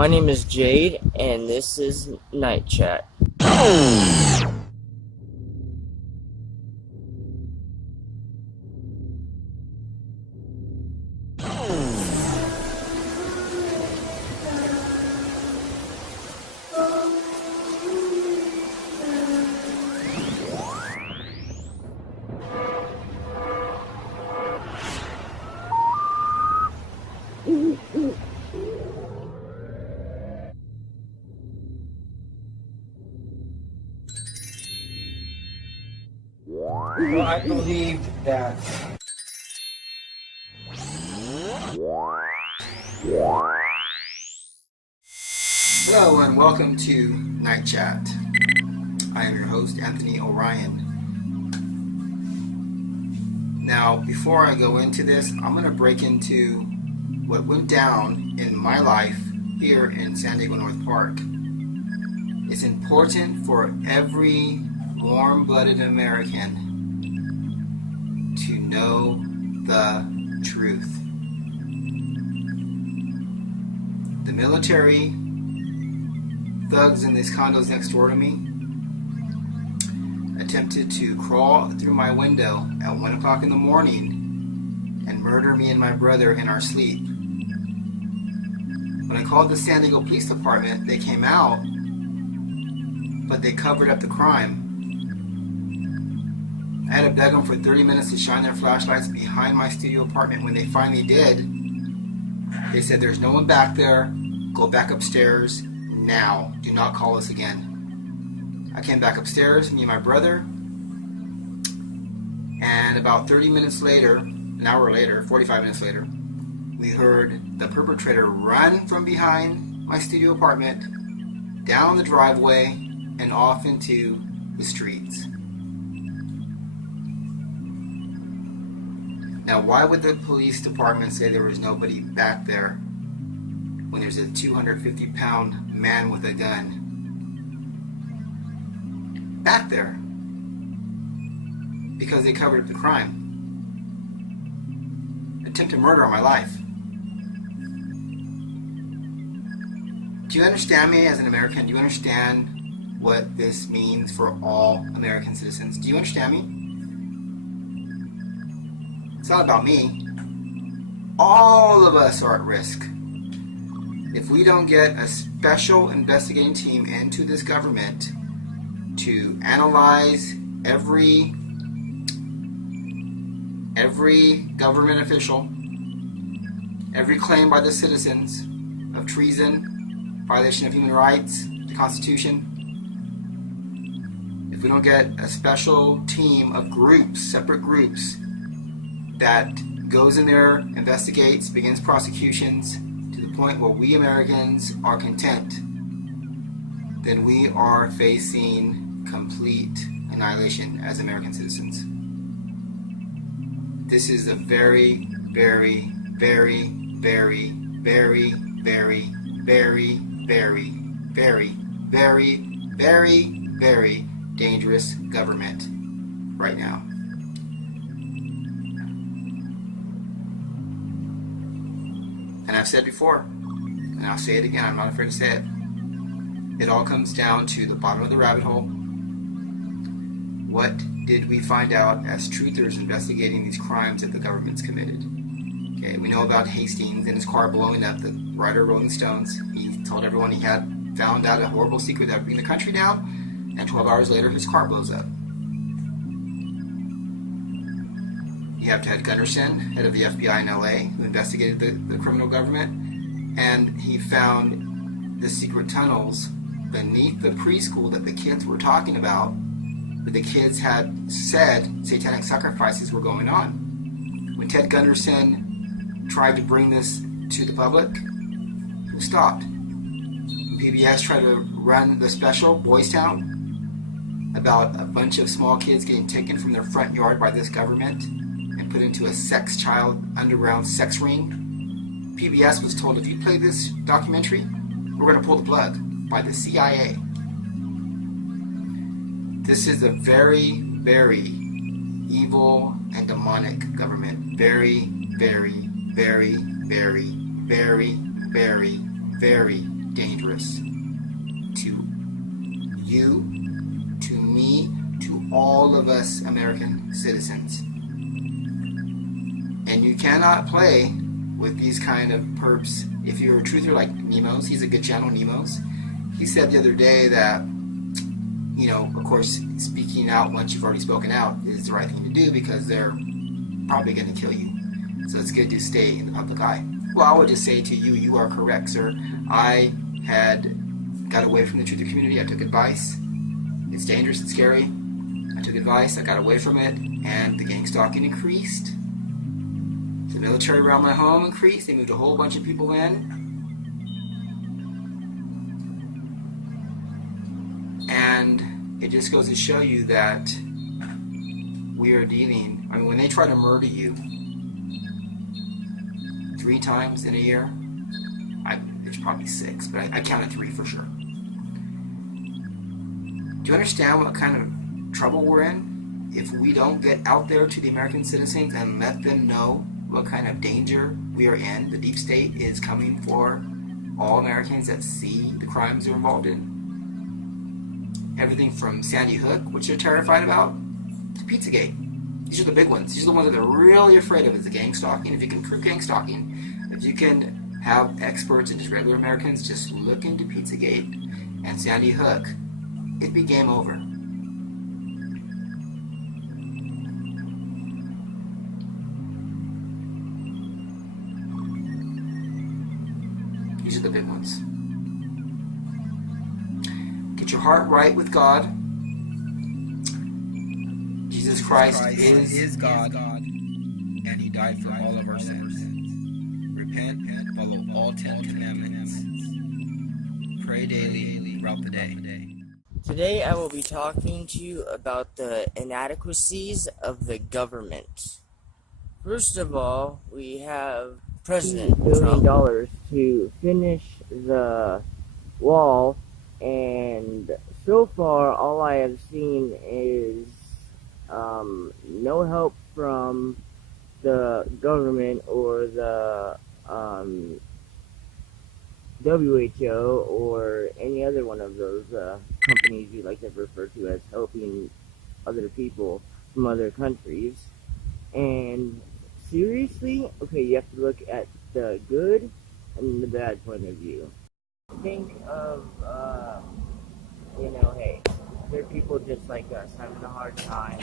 My name is Jade, and this is Night Chat. Well, I believe that Hello and welcome to Night Chat. I am your host, Anthony Orion. Now, before I go into this, I'm going to break into what went down in my life here in San Diego North Park. It's important for every warm-blooded American to know the truth. The military thugs in these condos next door to me attempted to crawl through my window at 1 o'clock in the morning and murder me and my brother in our sleep. When I called the San Diego Police Department, they came out, but they covered up the crime. I had to beg them for 30 minutes to shine their flashlights behind my studio apartment. When they finally did, they said, "There's no one back there. Go back upstairs now. Do not call us again." I came back upstairs, me and my brother, and about 30 minutes later, an hour later, 45 minutes later, we heard the perpetrator run from behind my studio apartment, down the driveway, and off into the streets. Now, why would the police department say there was nobody back there when there's a 250-pound man with a gun back there? Because they covered up the crime. Attempted murder on my life. Do you understand me as an American? Do you understand what this means for all American citizens? Do you understand me? It's not about me. All of us are at risk. If we don't get a special investigating team into this government to analyze every government official, every claim by the citizens of treason, violation of human rights, the Constitution, if we don't get a special team of groups, separate groups, that goes in there, investigates, begins prosecutions to the point where we Americans are content, then we are facing complete annihilation as American citizens. This is a very, very, very, very, very, very, very, very, very, very, very, very dangerous government right now. And I've said before, and I'll say it again, I'm not afraid to say it. It all comes down to the bottom of the rabbit hole. What did we find out as truthers investigating these crimes that the government's committed? Okay, we know about Hastings and his car blowing up, the writer of Rolling Stones. He told everyone he had found out a horrible secret that would bring the country down, and 12 hours later his car blows up. You have Ted Gunderson, head of the FBI in LA, who investigated the criminal government, and he found the secret tunnels beneath the preschool that the kids were talking about, where the kids had said satanic sacrifices were going on. When Ted Gunderson tried to bring this to the public, he was stopped. When PBS tried to run the special, Boys Town, about a bunch of small kids getting taken from their front yard by this government and put into a sex child underground sex ring, PBS was told, if you play this documentary, we're going to pull the plug, by the CIA. This is a very, very evil and demonic government. Very, very, very, very, very, very, very dangerous to you, to me, to all of us American citizens. And you cannot play with these kind of perps. If you're a truther like Nemos, he's a good channel, Nemos. He said the other day that, you know, of course, speaking out once you've already spoken out is the right thing to do because they're probably going to kill you. So it's good to stay in the public eye. Well, I would just say to you, you are correct, sir. I had got away from the truther community. I took advice. It's dangerous, it's scary. I took advice, I got away from it, and the gang stalking increased. The military around my home increased. They moved a whole bunch of people in. And it just goes to show you that we are dealing, I mean, when they try to murder you 3 times in a year, there's probably 6, but I counted 3 for sure. Do you understand what kind of trouble we're in if we don't get out there to the American citizens and let them know what kind of danger we are in? The deep state is coming for all Americans that see the crimes they're involved in. Everything from Sandy Hook, which they're terrified about, to Pizzagate. These are the big ones. These are the ones that they're really afraid of, is the gang stalking. If you can prove gang stalking, if you can have experts and just regular Americans just look into Pizzagate and Sandy Hook, it'd be game over. These are the big ones. Get your heart right with God. Jesus Christ is God, and He died for all of our sins. Repent and follow all 10 commandments. Pray daily throughout the day. Today I will be talking to you about the inadequacies of the government. First of all, we have President $2 billion to finish the wall, and so far all I have seen is no help from the government or the WHO or any other one of those companies you like to refer to as helping other people from other countries. And seriously, okay, you have to look at the good and the bad point of view. Think of, hey, they're people just like us having a hard time.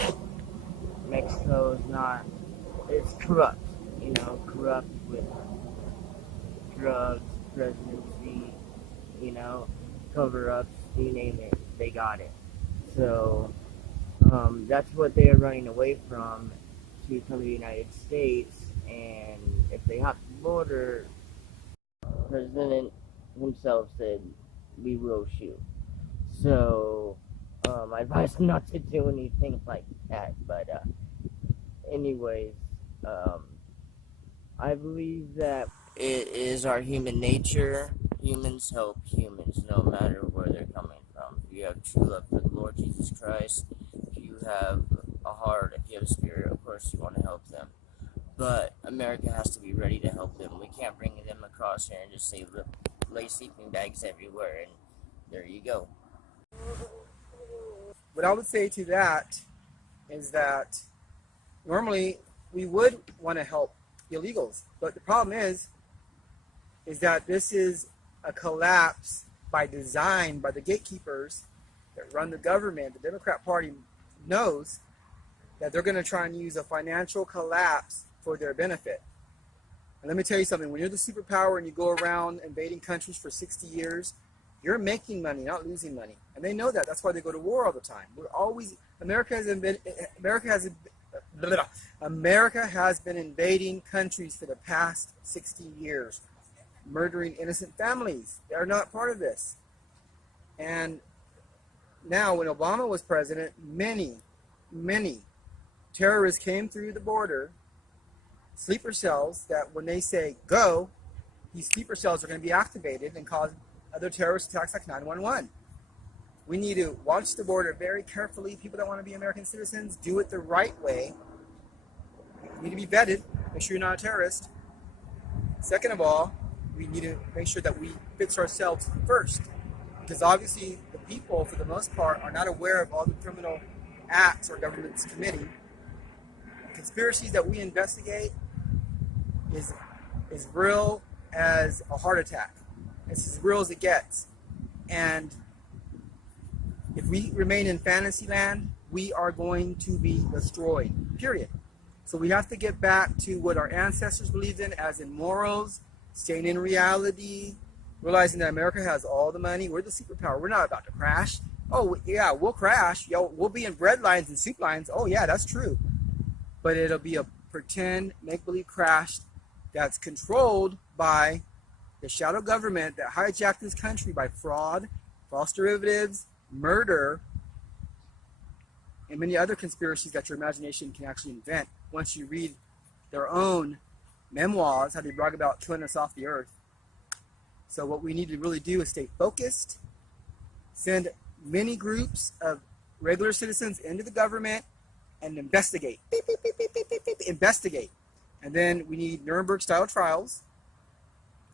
Mexico is not, it's corrupt, corrupt with drugs, presidency, cover-ups, you name it, they got it. So, that's what they are running away from to come to the United States, and if they hop the border, the President himself said, we will shoot. So, I advise not to do anything like that, but, anyways, I believe that it is our human nature. Humans help humans, no matter where they're coming from. If you have true love for the Lord Jesus Christ, if you have a heart, if you have a spirit, of course you want to help them. But America has to be ready to help them. We can't bring them across here and just say, lay sleeping bags everywhere, and there you go. What I would say to that is that normally we would want to help illegals, but the problem is that this is a collapse by design by the gatekeepers that run the government. The Democrat Party knows that they're going to try and use a financial collapse for their benefit. And let me tell you something, when you're the superpower and you go around invading countries for 60 years, you're making money, not losing money. And they know that. That's why they go to war all the time. America has been invading countries for the past 60 years, murdering innocent families. They are not part of this. And now, when Obama was president, many terrorists came through the border, sleeper cells, that when they say go, these sleeper cells are going to be activated and cause other terrorist attacks like 9/11. We need to watch the border very carefully. People that want to be American citizens, do it the right way. You need to be vetted. Make sure you're not a terrorist. Second of all, we need to make sure that we fix ourselves first. Because obviously the people, for the most part, are not aware of all the criminal acts our government's committing. The conspiracies that we investigate is real as a heart attack. It's as real as it gets. And if we remain in fantasy land, we are going to be destroyed, period. So we have to get back to what our ancestors believed in, as in morals, staying in reality, realizing that America has all the money. We're the superpower. We're not about to crash. Oh, yeah, we'll crash. We'll be in bread lines and soup lines. Oh, yeah, that's true. But it'll be a pretend, make-believe crash that's controlled by the shadow government that hijacked this country by fraud, false derivatives, murder, and many other conspiracies that your imagination can actually invent once you read their own memoirs, how they brag about killing us off the earth. So what we need to really do is stay focused, send many groups of regular citizens into the government, and investigate. Beep, beep, beep, beep, beep, beep, beep, investigate. And then we need Nuremberg-style trials.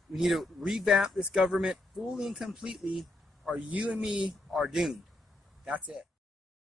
We need to revamp this government fully and completely, or you and me are doomed. That's it.